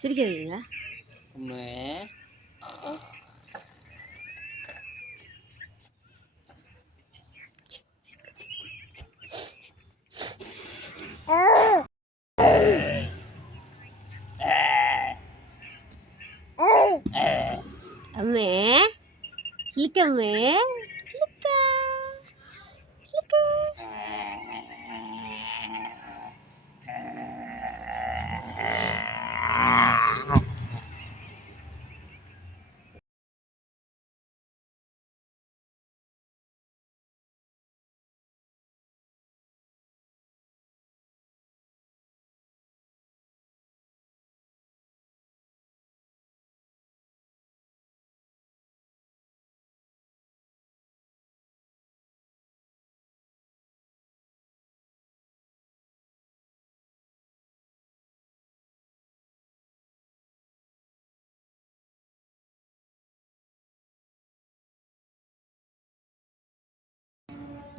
சிரிக்கிறீங்க அம்மே சிலிக்கம்மே silica silica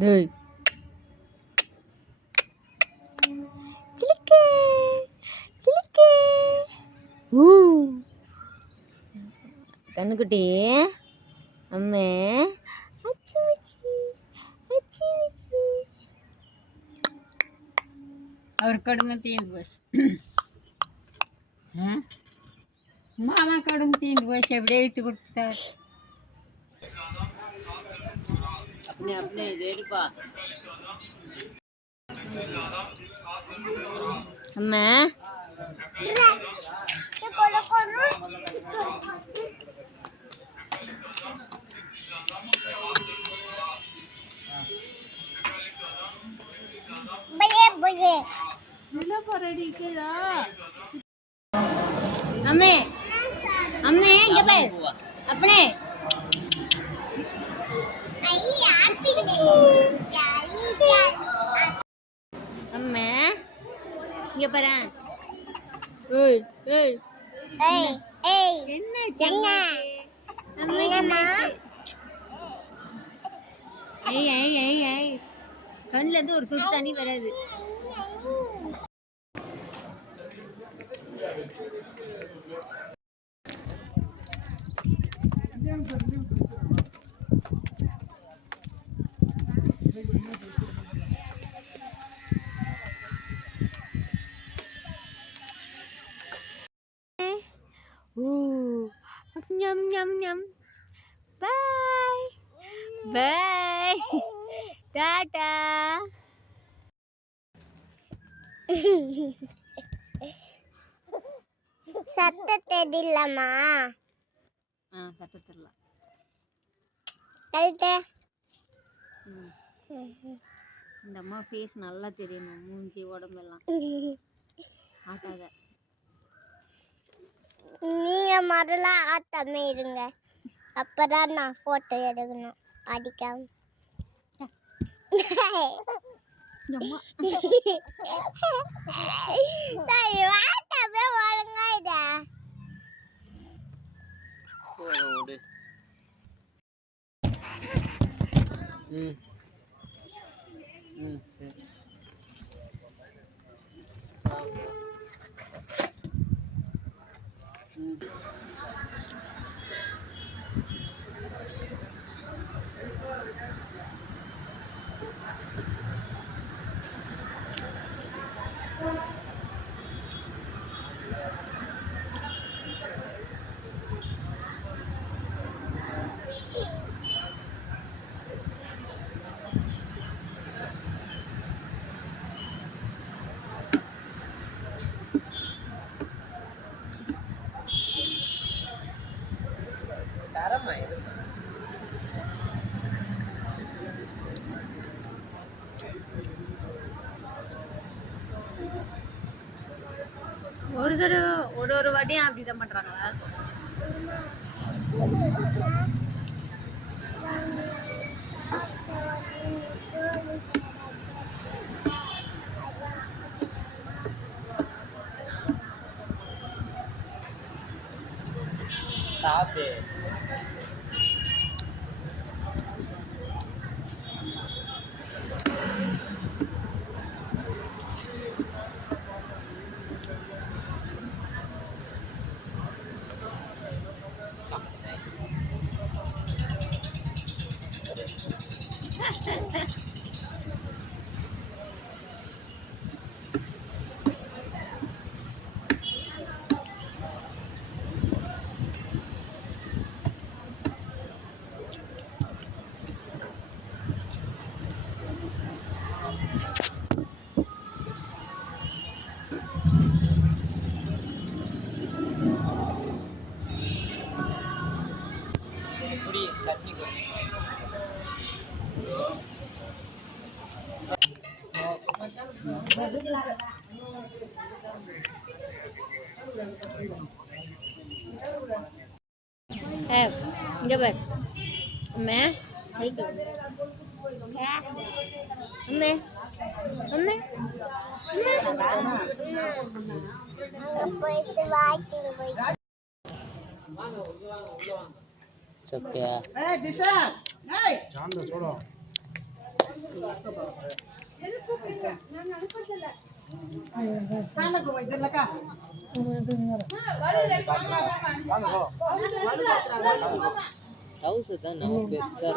டேய் சிலிக்கே சிலிக்கே கண்ணுக்குட்டி அம்மே அச்சி வச்சி அச்சி வச்சி और कड़म 3 बस हैं मामा कड़म 3 बस एवढे इतु कुठतात अपने अपने रेडी पा अम्मा चकोला कोनु बये बये मला परडी केला अम्मे अम्मे ये पे अपने आई आरती जाली जाली अम्मे ये परा ओए ओए ஏய் ஏய் என்ன ஜங்க அம்மா ஏய் ஏய் ஏய் ஏய் கண்ணுல இருந்து ஒரு சொட்டு தண்ணி வராது nhum nhum nhum bye bye tata சத்த தெரியலமா சத்த தெரியல கரெக்ட் இந்த அம்மா ஃபேஸ் நல்லா தெரியுமா மூஞ்சி உடம்பெல்லாம் ஆட்டாத நீங்க முதல்ல ஆட்டாமே இருங்க அப்பதான் நான் போட்டோ எடுக்கணும் அடிக்காம ஆட்டாமே ஒழுங்காயிடா ஒரு தடவை ஒரு வாட்டியும் அப்படிதான் பண்றாங்களா சாப்பிட்டு இங்கே பார் அம்மே அம்மே அம்மே அங்கே போயிட்டு வாக்கிங் போயிட்டு சத்தியா ஹவுஸ் தான் நம்ம பெருசா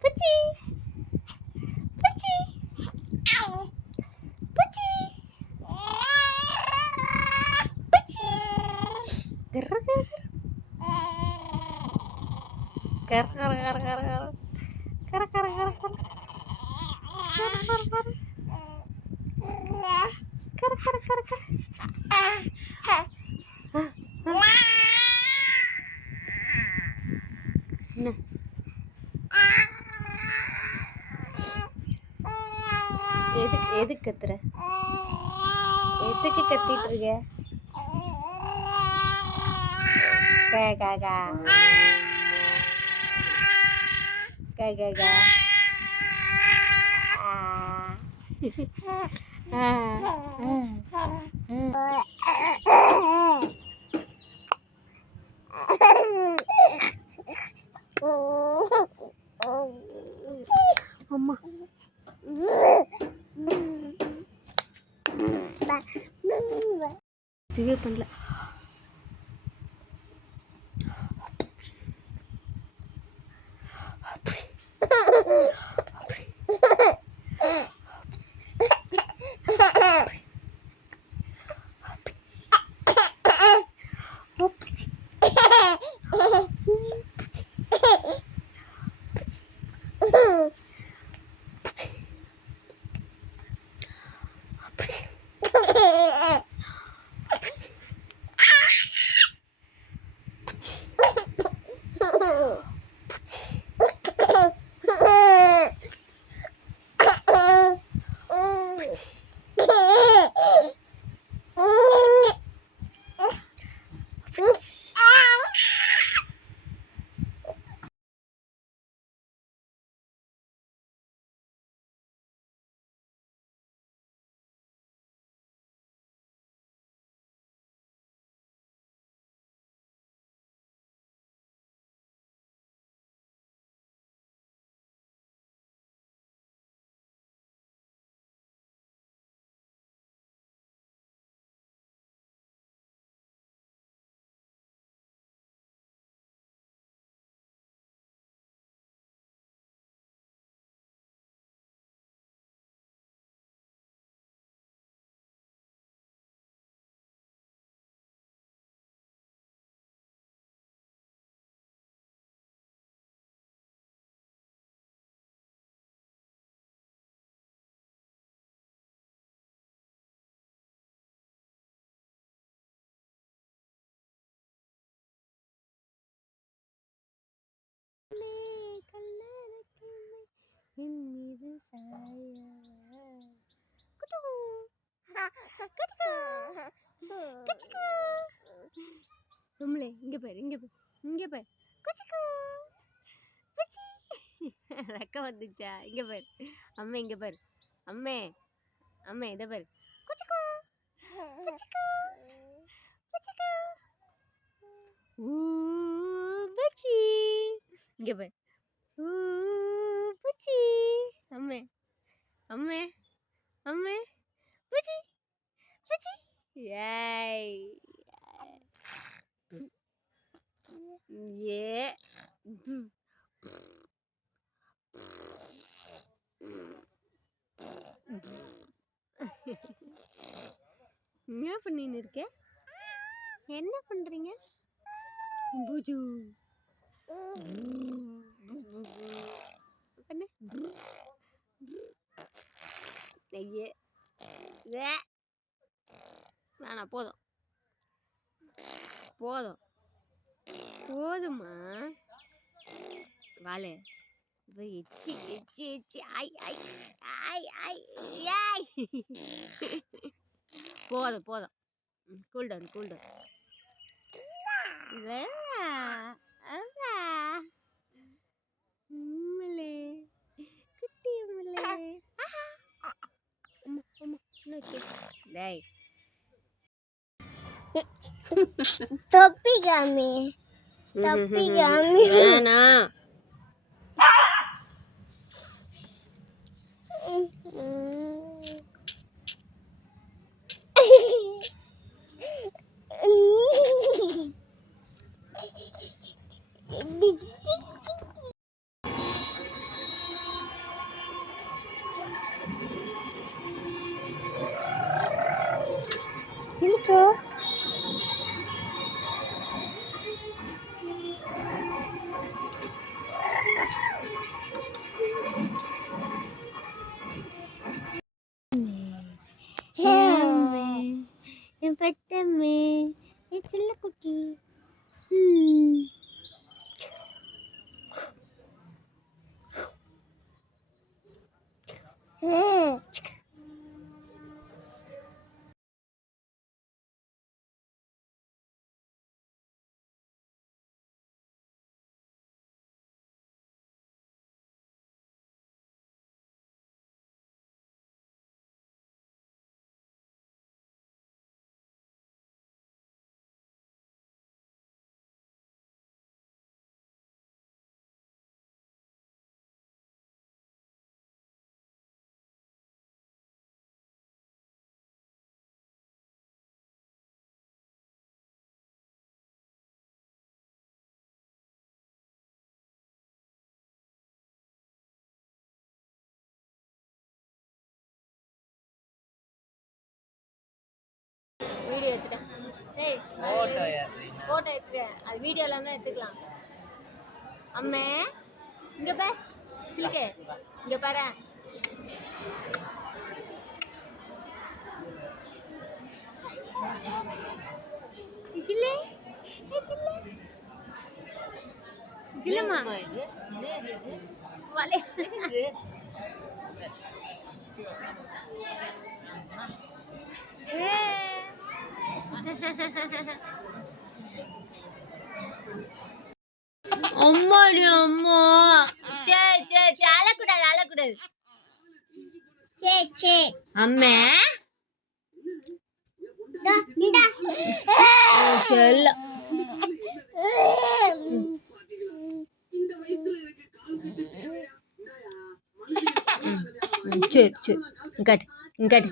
Puchi. Puchi. Puchi. Puchi. Ger ger. Ger ger ger ger ger. Ger ger ger ger. Ger ger ger. Ger ger ger ger. Nah. எதுக்கு கத்துற எதுக்கு கத்திட்டு இருக்க கா கா கா கா கா அம்மா இதுவே பண்ணல என் மீது சாயவா ரொம்பலே இங்கே பாரு இங்கே பாரு இங்கே பாரு குச்சிக்கு குச்சி ரெக்க வந்துச்சா இங்கே பாரு அம்மே இங்கே பாரு அம்மே அம்மே இதை பாரு குச்சிக்கு குச்சிக்கு குச்சிக்கு பச்சி இங்கே பாரு பச்சி அம்மே அம்மே அம்மே பச்சி பச்சி ஏய் ஏ என்ன பண்ணின்னு இருக்க? என்ன பண்றீங்க? பூஜு பண்ணு. ஐயே வே. வேணாம் போதும் போதும் போதுமா வாழை எச்சி எச்சி எச்சி ஐ ஐ ஐ ஐ ஐ போதும் போதும் கூல் டவுன் கூல் டவுன் உம்மலே குட்டி உம்மலே அம்மா அம்மா டேய் தொப்பி காமி தொப்பி காமி வேணா சிலுக்கு என் பட்டம்மே என் சின்ன குட்டி வீடியோ எடுத்துட்டேன். ஏய் ஃபோட்டோ எடுத்துட்டேன். அது வீடியோவில் தான் எடுத்துக்கலாம். அம்மே இங்கே பார் சிலுக்கு இங்கே பாரு. ஜில்லே ஜில்லே ஜில்லம்மா வாலே அம்மாடி அம்மா சரி சரி அழக்கூடாது அழக்கூடாது சே சே அம்மே இந்தா செல்ல சரி சரி இங்காட்டு இங்காட்டு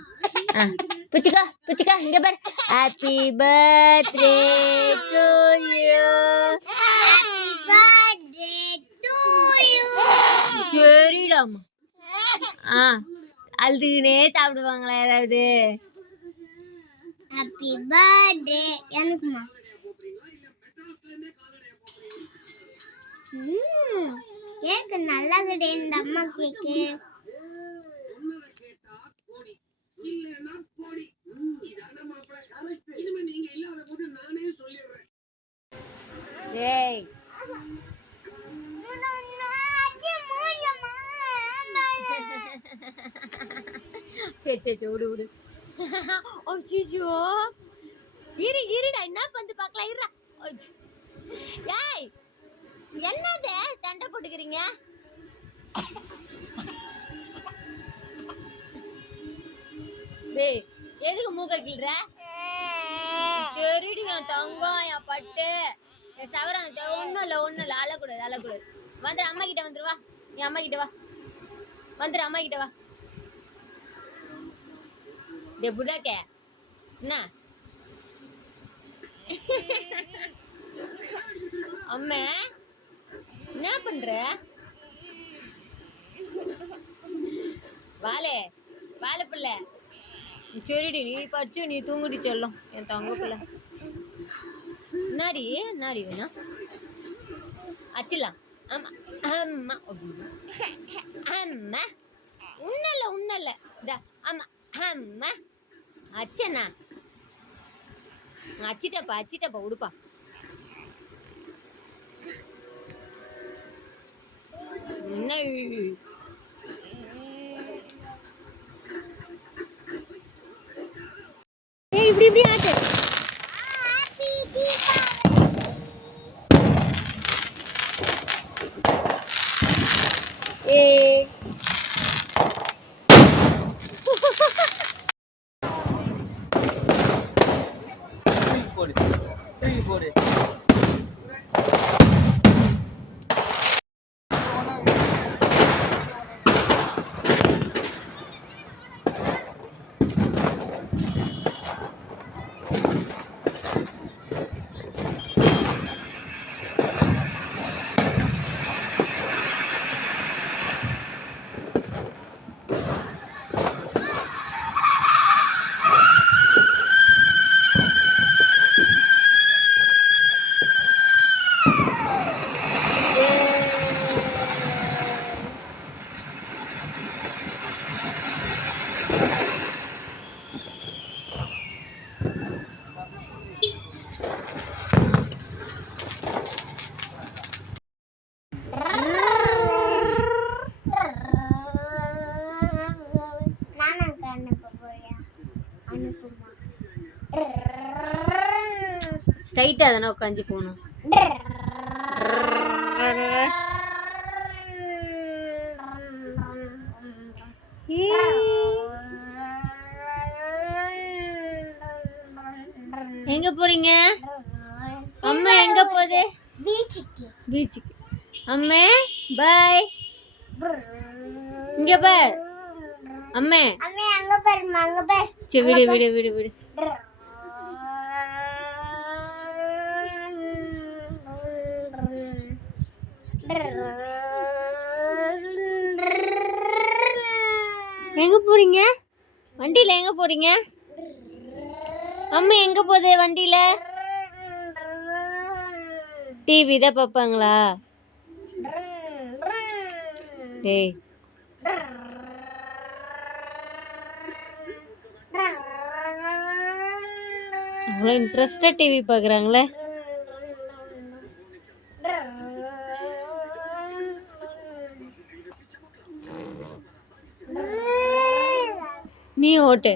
புச்சிக்கா புச்சிக்கா இங்க பாரு. Happy birthday to you happy birthday to you சரிடாமா. அழுதுகினே சாப்பிடுவாங்களா ஏதாவது? ஹாப்பி பர்த்டே எனக்குமா கேக்கு நல்லா கிடையாது இந்த அம்மா கேக்கு. ஏய் சரி சரி சரி விடு விடு. அச்சோ இரு இருடா என்ன வந்து பார்க்கலாம் இருடா. ஏய் என்னது சண்டை போட்டுக்கிறீங்க? டேய் எதுக்கு மூக்க கிள்ற? சரிடி என் தங்கம் என் பட்டு என் சவரம் ஒன்றும் இல்லை அழக்கூடாது அழக்கூடாது. வந்துடு அம்மா கிட்ட வந்துடுவா. என் அம்மா கிட்ட வா வந்துடு அம்மா கிட்ட வா. டே புடாக்கே என்ன அம்மா என்ன பண்ற? வாழை வாழை பிள்ளை சரிடி நீ படிச்சு நீ தூங்குடி சொல்லும் என் தங்க பிள்ளை. நாடி வேணா அச்சிலாம். ஆமா அம்மா அம்மா உன்னல்ல இதா ஆமா அம்மா அச்சண்ணா அச்சிட்டப்பா உடுப்பா. என்ன இப்படி ஆச்சு. போடு. ஸ்ட்ரைட்டாக தானே உட்காந்து போகணும். எங்க போறீங்க? அம்மா எங்க போகுது? பீச்சுக்கு. அம்மே பாய். இங்க பார் அம்மே. சரி விடு. எங்க போறீங்க? வண்டியில எங்க போறீங்க? அம்மா எங்க போகுது வண்டியில? டிவி தான் பார்ப்பாங்களா? டேய் அவ்வளோ இன்ட்ரெஸ்டாக டிவி பார்க்குறாங்களே. நீ ஓட்டு.